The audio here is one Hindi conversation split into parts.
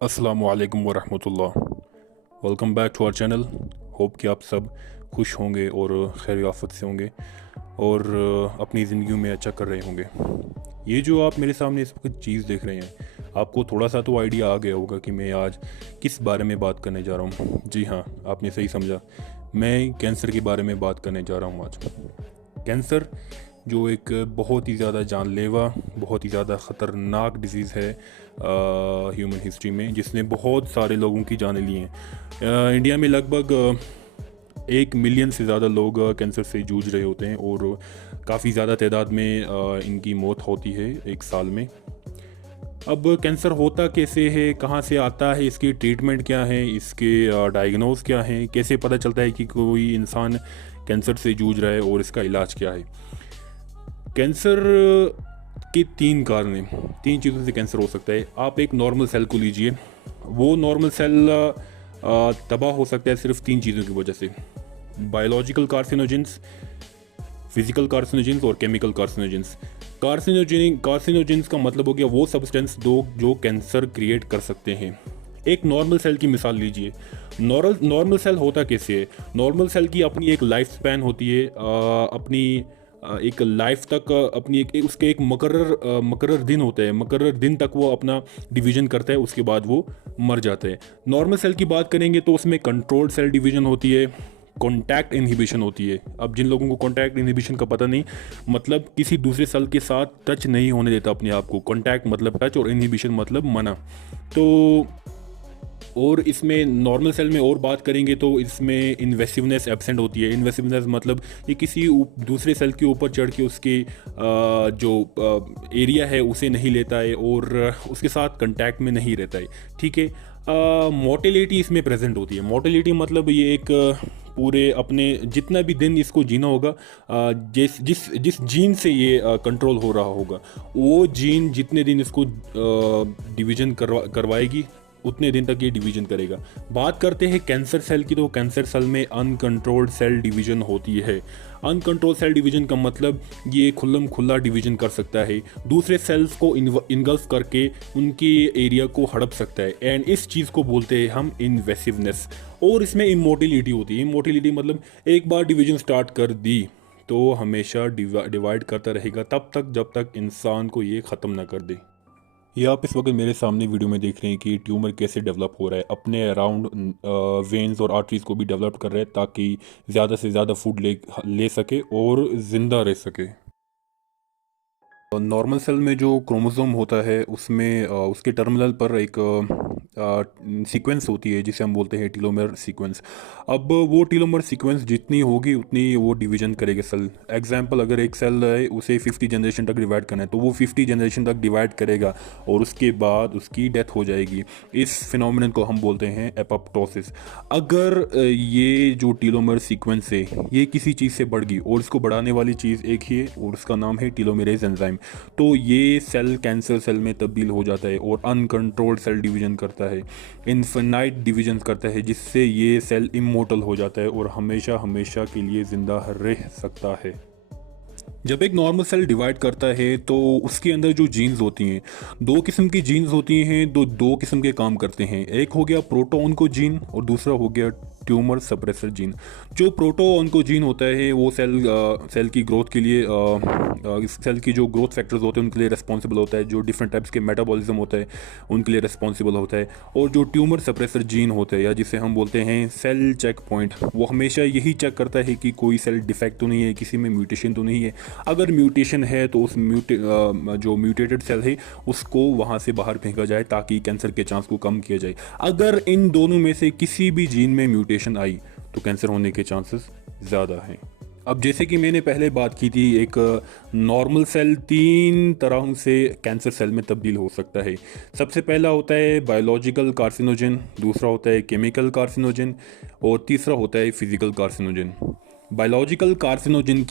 अस्सलामु अलैकुम वरहमतुल्लाह। Welcome back to our channel. Hope कि आप सब खुश होंगे और खैर आफत से होंगे और अपनी ज़िंदगी में अच्छा कर रहे होंगे। ये जो आप मेरे सामने इस वक्त चीज़ देख रहे हैं, आपको थोड़ा सा तो आइडिया आ गया होगा कि मैं आज किस बारे में बात करने जा रहा हूँ। जी हाँ, आपने सही समझा, मैं कैंसर के बारे में बात करने जा रहा हूँ आज। कैंसर जो एक बहुत ही ज़्यादा जानलेवा, बहुत ही ज़्यादा ख़तरनाक डिज़ीज़ है ह्यूमन हिस्ट्री में, जिसने बहुत सारे लोगों की जानें ली हैं। इंडिया में लगभग 1 मिलियन से ज़्यादा लोग कैंसर से जूझ रहे होते हैं और काफ़ी ज़्यादा तादाद में इनकी मौत होती है एक साल में। अब कैंसर होता कैसे है, कहाँ से आता है, इसकी ट्रीटमेंट क्या है, इसके डायग्नोज क्या हैं, कैसे पता चलता है कि कोई इंसान कैंसर से जूझ रहा है और इसका इलाज क्या है। कैंसर के 3 चीज़ों से कैंसर हो सकता है। आप एक नॉर्मल सेल को लीजिए, वो नॉर्मल सेल तबाह हो सकता है सिर्फ 3 चीज़ों की वजह से: बायोलॉजिकल कार्सिनोजेंस, फिजिकल कार्सिनोजेंस और केमिकल कार्सिनोजेंस। कार्सिनोजेंस का मतलब हो गया वो सब्सटेंस जो कैंसर क्रिएट कर सकते हैं। एक नॉर्मल सेल की मिसाल लीजिए। नॉर्मल सेल होता कैसे है? नॉर्मल सेल की अपनी एक लाइफ स्पैन होती है, अपनी एक लाइफ तक अपनी उसके एक मुकर्रर दिन होता है। मुकर्रर दिन तक वो अपना डिवीजन करता है, उसके बाद वो मर जाता है। नॉर्मल सेल की बात करेंगे तो उसमें कंट्रोल्ड सेल डिवीजन होती है, कॉन्टैक्ट इनहिबिशन होती है। अब जिन लोगों को कॉन्टैक्ट इनहिबिशन का पता नहीं, मतलब किसी दूसरे सेल के साथ टच नहीं होने देता अपने आप को। कॉन्टैक्ट मतलब टच और इनहिबिशन मतलब मना। तो और इसमें नॉर्मल सेल में और बात करेंगे तो इसमें इन्वेसिवनेस एब्सेंट होती है। इन्वेसिवनेस मतलब ये किसी दूसरे सेल के ऊपर चढ़ के उसके जो एरिया है उसे नहीं लेता है और उसके साथ कांटेक्ट में नहीं रहता है। ठीक है। मोटिलिटी इसमें प्रेजेंट होती है। मोटिलिटी मतलब ये एक पूरे अपने जितना भी दिन इसको जीना होगा, जिस जिस जिस जीन से ये कंट्रोल हो रहा होगा, वो जीन जितने दिन इसको डिवीजन करवाएगी उतने दिन तक ये डिवीजन करेगा। बात करते हैं कैंसर सेल की, तो कैंसर सेल में अनकंट्रोल्ड सेल डिवीजन होती है। अनकंट्रोल सेल डिवीजन का मतलब ये खुल्लम खुल्ला डिवीजन कर सकता है, दूसरे सेल्स को इनगल्फ करके उनके एरिया को हड़प सकता है, एंड इस चीज़ को बोलते हैं हम इन्वेसिवनेस। और इसमें इमोटिलिटी होती है। इमोटिलिटी मतलब एक बार डिवीजन स्टार्ट कर दी तो हमेशा डिवाइड करता रहेगा तब तक जब तक इंसान को ये ख़त्म ना कर दे। ये आप इस वक्त मेरे सामने वीडियो में देख रहे हैं कि ट्यूमर कैसे डेवलप हो रहा है। अपने अराउंड वेन्स और आर्टरीज को भी डेवलप कर रहा है ताकि ज़्यादा से ज़्यादा फूड ले सके और ज़िंदा रह सके। नॉर्मल सेल में जो क्रोमोसोम होता है उसमें उसके टर्मिनल पर एक सीक्वेंस होती है जिसे हम बोलते हैं टीलोमर सीक्वेंस। अब वो टीलोमर सीक्वेंस जितनी होगी उतनी वो डिवीजन करेगा सेल। एग्जांपल, अगर एक सेल है उसे 50 जनरेशन तक डिवाइड करना है तो वो 50 जनरेशन तक डिवाइड करेगा और उसके बाद उसकी डेथ हो जाएगी। इस फिनोमिनन को हम बोलते हैं एपोप्टोसिस। अगर ये जो टीलोमर सीक्वेंस है ये किसी चीज़ से बढ़ गई और इसको बढ़ाने वाली चीज़ एक ही है और उसका नाम है टीलोमेरेज एंजाइम, तो ये सेल कैंसर सेल में तब्दील हो जाता है और अनकंट्रोल्ड सेल डिवीजन करता है, इन्फिनाइट डिवीजन करता है, जिससे ये सेल इमोर्टल हो जाता है और हमेशा हमेशा के लिए ज़िंदा रह सकता है। जब एक नॉर्मल सेल डिवाइड करता है तो उसके अंदर जो जीन्स होती हैं, 2 किस्म की जीन्स होती हैं, दो किस्म के काम करते हैं। एक हो गया प्रोटोऑन्कोजीन और दूसरा हो गया ट्यूमर सप्रेसर जीन। जो प्रोटोऑन्कोजीन होता है वो सेल की ग्रोथ के लिए इस सेल की जो ग्रोथ फैक्टर्स होते हैं उनके लिए रिस्पॉन्सिबल होता है। जो डिफरेंट टाइप्स के मेटाबॉलिज्म होता है उनके लिए रिस्पॉन्सिबल होता है। और जो ट्यूमर सप्रेसर जीन होता है या जिसे हम बोलते हैं सेल चेक पॉइंट, वो हमेशा यही चेक करता है कि कोई सेल डिफेक्ट तो नहीं है, किसी में म्यूटेशन तो नहीं है। अगर म्यूटेशन है तो उस जो म्यूटेटेड सेल है उसको वहाँ से बाहर फेंका जाए ताकि कैंसर के चांस को कम किया जाए। अगर इन दोनों में से किसी भी जीन में म्यूटेशन आई तो कैंसर होने के चांसेस ज़्यादा हैं। अब जैसे कि मैंने पहले बात की थी, एक नॉर्मल सेल 3 तरह से कैंसर सेल में तब्दील हो सकता है। सबसे पहला होता है बायोलॉजिकल कार्सिनोजन, दूसरा होता है केमिकल कार्सिनोजन और तीसरा होता है फिजिकल कार्सिनोजन। बायोलॉजिकल कार्सिनोजन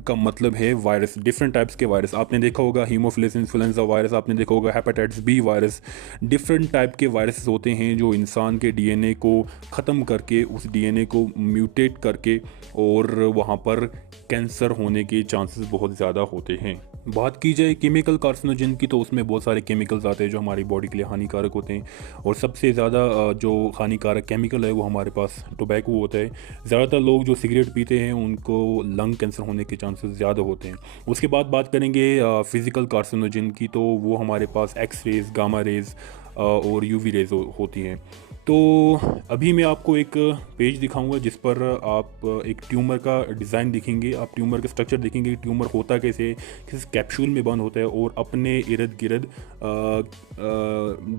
का मतलब है वायरस, डिफरेंट टाइप्स के वायरस। आपने देखा होगा हीमोफिलस इन्फ्लुएंजा वायरस, आपने देखा होगा hepatitis B virus. Different type के वायरस होते हैं जो इंसान के डीएनए को ख़त्म करके, उस डीएनए को म्यूटेट करके, और वहाँ पर कैंसर होने के चांसेस बहुत ज़्यादा होते हैं। बात की जाए केमिकल कार्सिनोजन की, तो उसमें बहुत सारे केमिकल्स आते हैं जो हमारी बॉडी के लिए हानिकारक होते हैं, और सबसे ज़्यादा जो हानिकारक केमिकल है वो हमारे पास टोबैको होता है। ज़्यादातर लोग जो सिगरेट पीते हैं उनको लंग कैंसर होने के चांसेस ज़्यादा होते हैं। उसके बाद बात करेंगे फिज़िकल कार्सिनोजन की, तो वो हमारे पास एक्स रेज़, गामा रेज़ और यूवी रेज़ होती हैं। तो अभी मैं आपको एक पेज दिखाऊंगा जिस पर आप एक ट्यूमर का डिज़ाइन देखेंगे, आप ट्यूमर का स्ट्रक्चर देखेंगे, ट्यूमर होता कैसे, किस कैप्सूल में बंद होता है, और अपने इर्द गिर्द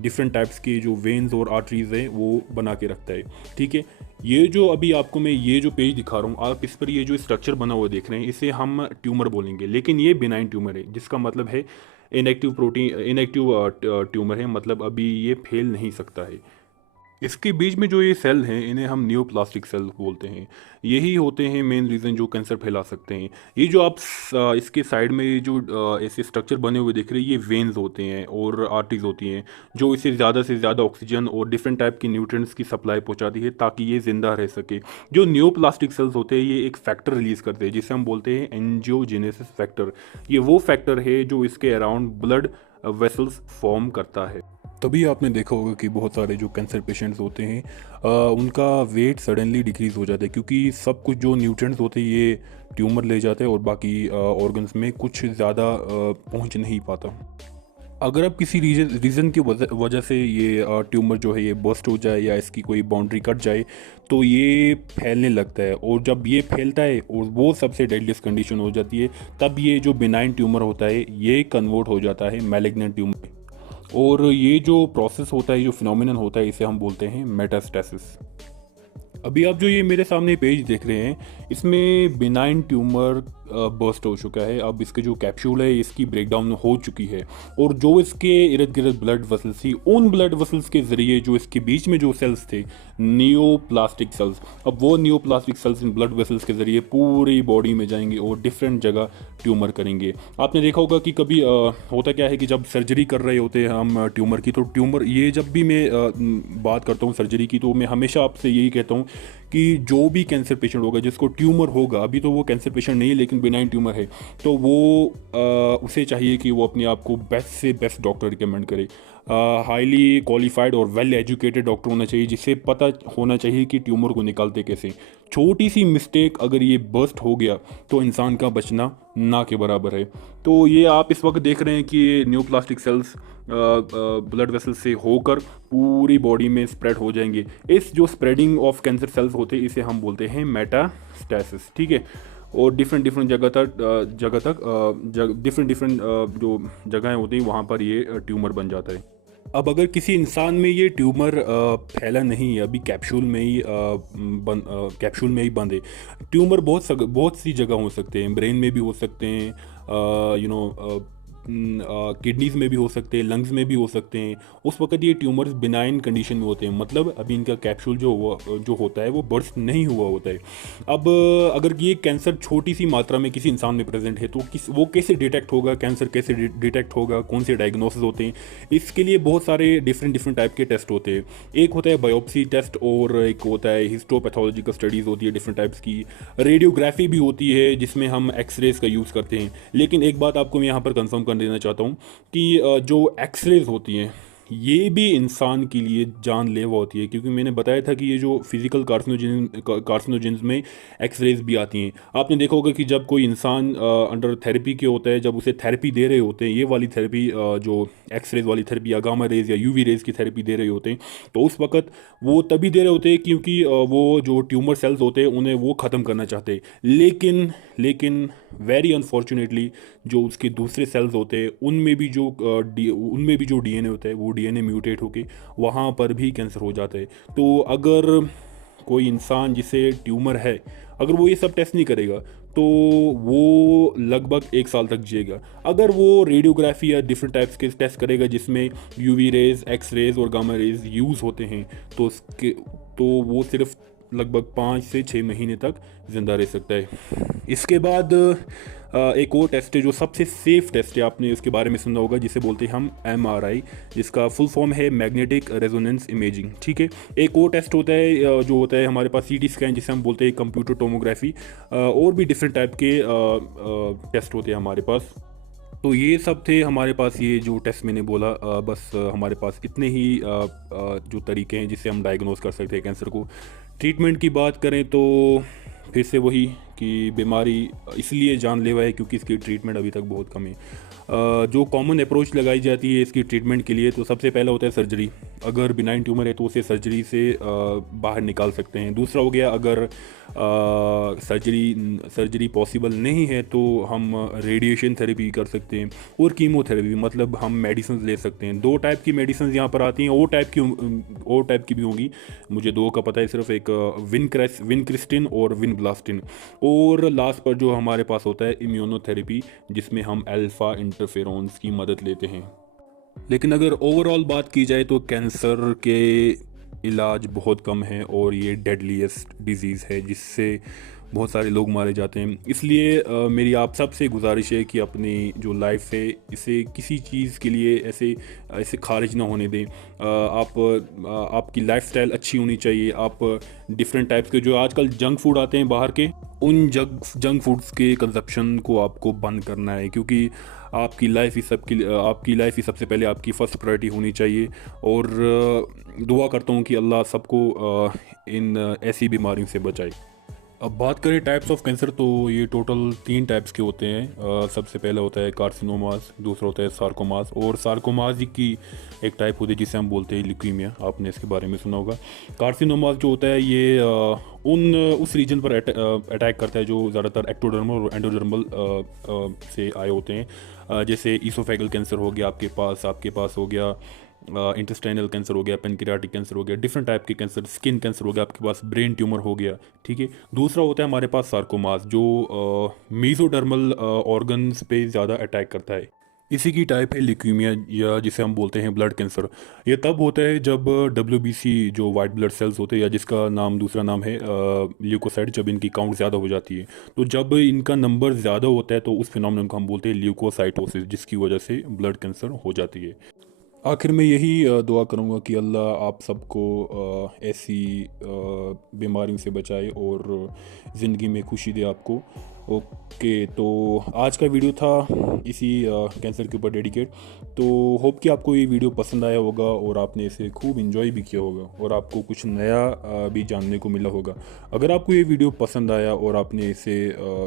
डिफरेंट टाइप्स के जो वेन्स और आर्टरीज हैं वो बना के रखता है। ठीक है, ये जो अभी आपको मैं ये जो पेज दिखा रहा हूँ, आप इस पर ये जो स्ट्रक्चर बना हुआ देख रहे हैं, इसे हम ट्यूमर बोलेंगे, लेकिन ये बिनाइन ट्यूमर है, जिसका मतलब है इनएक्टिव ट्यूमर है, मतलब अभी ये फैल नहीं सकता है। इसके बीच में जो ये सेल हैं इन्हें हम नियोप्लास्टिक सेल बोलते हैं। यही होते हैं मेन रीज़न जो कैंसर फैला सकते हैं। ये जो आप इसके साइड में ये जो ऐसे स्ट्रक्चर बने हुए दिख रहे हैं, ये वेन्स होते हैं और आर्टरीज होती हैं जो इसे ज़्यादा से ज़्यादा ऑक्सीजन और डिफरेंट टाइप की न्यूट्रिएंट्स की सप्लाई पहुंचाती है ताकि ये ज़िंदा रह सके। जो नियोप्लास्टिक सेल्स होते हैं ये एक फैक्टर रिलीज़ करते हैं जिसे हम बोलते हैं एंजियोजेनेसिस फैक्टर। ये वो फैक्टर है जो इसके अराउंड ब्लड वेसल्स फॉर्म करता है। तभी आपने देखा होगा कि बहुत सारे जो कैंसर पेशेंट्स होते हैं उनका वेट सडनली डिक्रीज़ हो जाता है, क्योंकि सब कुछ जो न्यूट्रिएंट्स होते हैं ये ट्यूमर ले जाते हैं और बाकी ऑर्गन्स में कुछ ज़्यादा पहुंच नहीं पाता। अगर आप किसी रीज़न की वजह से ये ट्यूमर जो है ये बस्ट हो जाए या इसकी कोई बाउंड्री कट जाए तो ये फैलने लगता है, और जब ये फैलता है और वो सबसे डेडलीस्ट कंडीशन हो जाती है, तब ये जो बिनाइन ट्यूमर होता है ये कन्वर्ट हो जाता है मैलिग्नेंट ट्यूमर। और ये जो प्रोसेस होता है, जो फिनोमिनन होता है, इसे हम बोलते हैं मेटास्टेसिस। अभी आप जो ये मेरे सामने पेज देख रहे हैं इसमें बिनाइन ट्यूमर बर्स्ट हो चुका है। अब इसके जो कैप्सूल है इसकी ब्रेकडाउन हो चुकी है, और जो इसके इर्द गिर्द ब्लड वेसल्स थी उन ब्लड वेसल्स के ज़रिए जो इसके बीच में जो सेल्स थे नियोप्लास्टिक सेल्स, अब वो neoplastic cells in blood vessels के ज़रिए पूरी बॉडी में जाएंगे और डिफरेंट जगह ट्यूमर करेंगे। आपने देखा होगा कि कभी होता क्या है कि जब सर्जरी कर रहे होते हैं हम ट्यूमर की, तो ट्यूमर ये जब भी मैं बात करता हूँ सर्जरी की, तो मैं हमेशा आपसे यही कहता हूँ कि जो भी कैंसर पेशेंट होगा जिसको ट्यूमर होगा, अभी तो वो कैंसर पेशेंट नहीं है लेकिन बिनाइन ट्यूमर है, तो वो उसे चाहिए कि वो अपने आप को बेस्ट से बेस्ट डॉक्टर रिकमेंड करे। हाईली क्वालिफाइड और वेल एजुकेटेड डॉक्टर होना चाहिए जिसे पता होना चाहिए कि ट्यूमर को निकालते कैसे। छोटी सी मिस्टेक अगर ये बर्स्ट हो गया तो इंसान का बचना ना के बराबर है। तो ये आप इस वक्त देख रहे हैं कि ये न्यूप्लास्टिक सेल्स ब्लड वेसल से होकर पूरी बॉडी में स्प्रेड हो जाएंगे। इस जो स्प्रेडिंग ऑफ कैंसर सेल्स होते हैं इसे हम बोलते हैं मेटास्टेसिस। ठीक है, और डिफरेंट डिफरेंट जो जगहें होती हैं वहाँ पर ये ट्यूमर बन जाता है। अब अगर किसी इंसान में ये ट्यूमर फैला नहीं है, अभी कैप्सूल में ही बंद है, ट्यूमर बहुत सी जगह हो सकते हैं, ब्रेन में भी हो सकते हैं, किडनीज़ में भी हो सकते हैं, लंग्स में भी हो सकते हैं। उस वक्त ये ट्यूमर्स बिनाइन कंडीशन में होते हैं, मतलब अभी इनका कैप्सूल जो होता है वो बर्स्ट नहीं हुआ होता है। अब अगर ये कैंसर छोटी सी मात्रा में किसी इंसान में प्रेजेंट है तो वो कैसे डिटेक्ट होगा, कैंसर कैसे डिटेक्ट होगा, कौन से डायग्नोसिस होते हैं, इसके लिए बहुत सारे डिफरेंट टाइप के टेस्ट होते हैं। एक होता है बायोप्सी टेस्ट और एक होता है हिस्टोपैथोलॉजिकल स्टडीज़ होती है डिफरेंट टाइप्स की, रेडियोग्राफी भी होती है जिसमें हम एक्सरेज का यूज़ करते हैं। लेकिन एक बात आपको मैं यहाँ पर कंफर्म देना चाहता हूँ कि जो एक्सरेज होती हैं ये भी इंसान के लिए जानलेवा होती है, क्योंकि मैंने बताया था कि ये जो फिजिकल कार्सिनोजेंस में एक्सरेज भी आती हैं। आपने देखा होगा कि जब कोई इंसान अंडर थेरेपी के होता है, जब उसे थेरेपी दे रहे होते हैं, ये वाली थेरेपी जो एक्सरेज वाली थेरेपी या गामा रेज या यूवी रेज की थेरेपी दे रहे होते हैं, तो उस वक्त वो तभी दे रहे होते हैं क्योंकि वो जो ट्यूमर सेल्स होते हैं उन्हें वो ख़त्म करना चाहते हैं। लेकिन वेरी अनफॉर्चुनेटली जो उसके दूसरे सेल्स होते हैं उनमें भी जो डीएनए होता है वो डीएनए म्यूटेट होके वहाँ पर भी कैंसर हो जाता है। तो अगर कोई इंसान जिसे ट्यूमर है अगर वो ये सब टेस्ट नहीं करेगा तो वो लगभग 1 साल तक जिएगा। अगर वो रेडियोग्राफी या डिफरेंट टाइप्स के टेस्ट करेगा जिसमें यूवी रेज, एक्स रेज और गामा रेज यूज़ होते हैं तो वो सिर्फ लगभग 5 से 6 महीने तक ज़िंदा रह सकता है। इसके बाद एक और टेस्ट है जो सबसे सेफ टेस्ट है, आपने इसके बारे में सुना होगा, जिसे बोलते हैं हम MRI, जिसका फुल फॉर्म है मैग्नेटिक रेजोनेंस इमेजिंग। ठीक है, एक और टेस्ट होता है जो होता है हमारे पास CT स्कैन, जिसे हम बोलते हैं कंप्यूटर टोमोग्राफी। और भी डिफरेंट टाइप के टेस्ट होते हैं हमारे पास। तो ये सब थे हमारे पास, ये जो टेस्ट मैंने बोला। बस हमारे पास इतने ही जो तरीके हैं जिससे हम डायग्नोस कर सकते हैं कैंसर को। ट्रीटमेंट की बात करें तो फिर से वही कि बीमारी इसलिए जानलेवा है क्योंकि इसकी ट्रीटमेंट अभी तक बहुत कम है। जो कॉमन अप्रोच लगाई जाती है इसकी ट्रीटमेंट के लिए, तो सबसे पहला होता है सर्जरी। अगर बिनाइन ट्यूमर है तो उसे सर्जरी से बाहर निकाल सकते हैं। दूसरा हो गया, अगर सर्जरी पॉसिबल नहीं है तो हम रेडिएशन थेरेपी कर सकते हैं और कीमोथेरेपी, मतलब हम मेडिसिन ले सकते हैं। 2 टाइप की मेडिसिन यहाँ पर आती हैं, और टाइप की भी होंगी, मुझे 2 का पता है सिर्फ, एक विनक्रिस्टिन और विनब्लास्टिन। और लास्ट पर जो हमारे पास होता है इम्यूनोथेरेपी, जिसमें हम अल्फा इंटरफेरोन्स की मदद लेते हैं। लेकिन अगर ओवरऑल बात की जाए तो कैंसर के इलाज बहुत कम है और ये डेडलीस्ट डिजीज़ है जिससे बहुत सारे लोग मारे जाते हैं। इसलिए मेरी आप सबसे गुजारिश है कि अपनी जो लाइफ है इसे किसी चीज़ के लिए ऐसे खारिज ना होने दें। आपकी लाइफस्टाइल अच्छी होनी चाहिए। आप डिफरेंट टाइप्स के जो आजकल जंक फूड आते हैं बाहर के, उन जंक फूड्स के कंजप्शन को आपको बंद करना है, क्योंकि आपकी लाइफ ही सबसे पहले आपकी फ़र्स्ट प्रायोरिटी होनी चाहिए। और दुआ करता हूँ कि अल्लाह सबको इन ऐसी बीमारियों से बचाए। अब बात करें टाइप्स ऑफ कैंसर, तो ये टोटल 3 टाइप्स के होते हैं। सबसे पहला होता है कार्सिनोमास, दूसरा होता है सार्कोमास, और सार्कोमास की एक टाइप होती है जिसे हम बोलते हैं ल्यूकीमिया। आपने इसके बारे में सुना होगा। कार्सिनोमास जो होता है ये उस रीजन पर अटैक करता है जो ज़्यादातर एक्टोडर्मल और एंडोडर्मल से आए होते हैं। जैसे ईसोफेगल कैंसर हो गया आपके पास हो गया, इंटेस्टाइनल कैंसर हो गया, पेनक्रियाटिक कैंसर हो गया, डिफरेंट टाइप के कैंसर, स्किन कैंसर हो गया, आपके पास ब्रेन ट्यूमर हो गया। ठीक है, दूसरा होता है हमारे पास सार्कोमास, जो मीजोडर्मल ऑर्गन्स पे ज़्यादा अटैक करता है। इसी की टाइप है ल्यूकीमिया, या जिसे हम बोलते हैं ब्लड कैंसर। ये तब होता है जब WBC जो वाइट ब्लड सेल्स होते हैं, या जिसका दूसरा नाम है ल्यूकोसाइट, जब इनकी काउंट ज़्यादा हो जाती है। तो जब इनका नंबर ज़्यादा होता है तो उस फिनोमेनन को हम बोलते हैं ल्यूकोसाइटोसिस, जिसकी वजह से ब्लड कैंसर हो जाती है। आखिर में यही दुआ करूँगा कि अल्लाह आप सबको ऐसी बीमारियों से बचाए और ज़िंदगी में खुशी दे आपको। ओके, तो आज का वीडियो था इसी कैंसर के ऊपर डेडिकेट। तो होप कि आपको ये वीडियो पसंद आया होगा और आपने इसे खूब इन्जॉय भी किया होगा और आपको कुछ नया भी जानने को मिला होगा। अगर आपको ये वीडियो पसंद आया और आपने इसे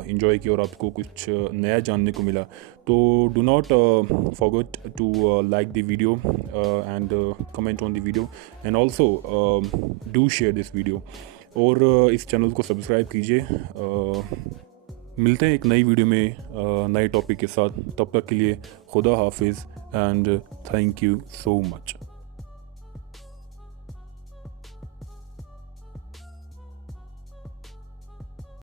इन्जॉय किया और आपको कुछ नया जानने को मिला, तो do not forget to like the video and comment on the video, and also do share this video, और इस चैनल को सब्सक्राइब कीजिए। मिलते हैं एक नई वीडियो में नए टॉपिक के साथ। तब तक के लिए खुदा हाफिज़ and thank you so much.